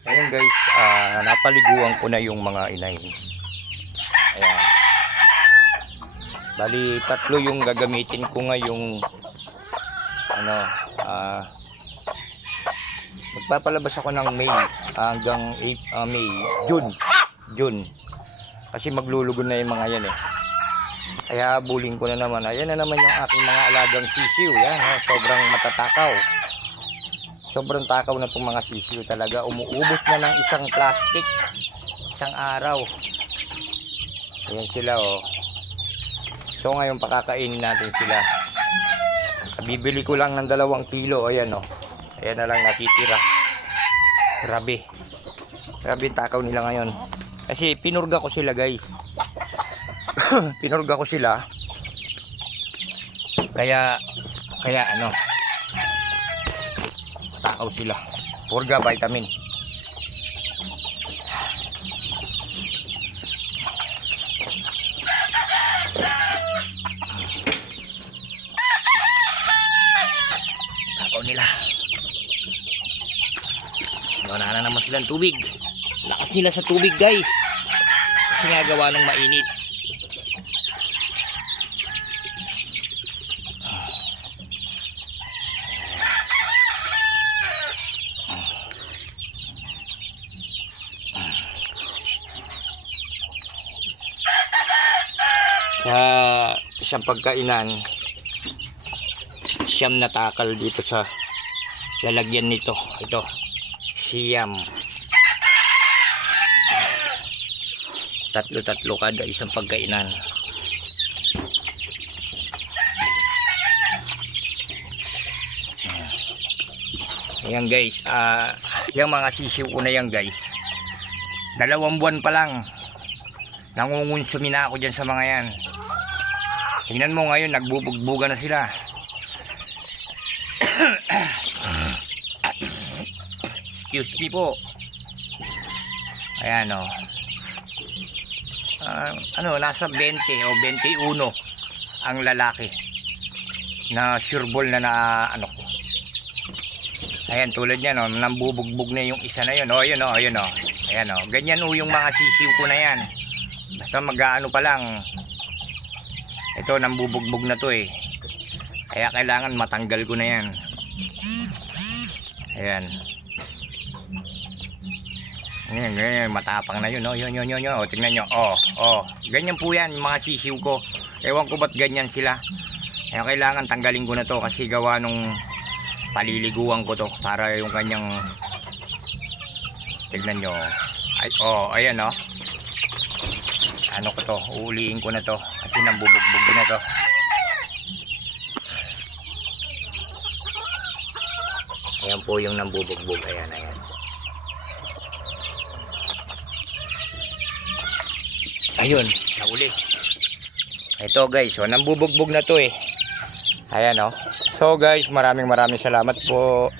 Ayun guys, napaliguan ko na yung mga inay. Ayan. Bali, tatlo yung gagamitin ko ngayong magpapalabas ako ng May hanggang June. Kasi maglulugon na yung mga yan eh. Kaya bulin ko na naman. Ayan na naman yung aking mga alagang sisiw. Yan, sobrang matatakaw. Sobrang takaw na itong mga sisiw talaga. Umuubos na ng isang plastic. Isang araw. Ayan sila oh. So ngayon pakakainin natin sila. Bibili ko lang ng 2 kilo. Ayan oh. Ayan na lang natitira. Grabe. Grabe yung takaw nila ngayon. Kasi pinurga ko sila guys. Pinurga ko sila. Kaya takaw sila. Purga vitamin. Takaw nila. Wala na naman silang tubig. Lakas nila sa tubig guys. Kasi nga gawa ng mainit. Sa isang pagkainan, siyam na takal dito sa lalagyan nito. Ito, siyam. Tatlo kada isang pagkainan. Ayan guys, yung mga sisiw ko na yan guys, 2 buwan pa lang nangungonsumi na ako dyan sa mga yan. Tingnan mo ngayon, nagbubugbuga na sila. Excuse me po. Ayan o. Nasa 20 o 21 ang lalaki na sureball na ayan, tulad yan o, nambubugbog na yung isa na yun o. Ayan o. Ayan o. Ganyan o yung mga sisiw ko na yan. Basta mag-aano pa lang. Ito, nambubugbog na to eh. Kaya kailangan matanggal ko na yan. Ayan. Ganyan, matapang na yun. Oh. Yun. Oh, tingnan nyo. Oh. Ganyan po yan, yung mga sisiw ko. Ewan ko ba't ganyan sila. Kaya kailangan tanggalin ko na to kasi gawa nung paliliguan ko to. Para yung kanyang, tingnan nyo. Ay, ayan oh. Ano ko to, uuliin ko na to kasi nambubugbog na to. Ayan po yung nambubugbog. Ayan. Ayun, nauli. Ito guys, so nambubugbog na to eh. Ayan oh. So guys, maraming salamat po.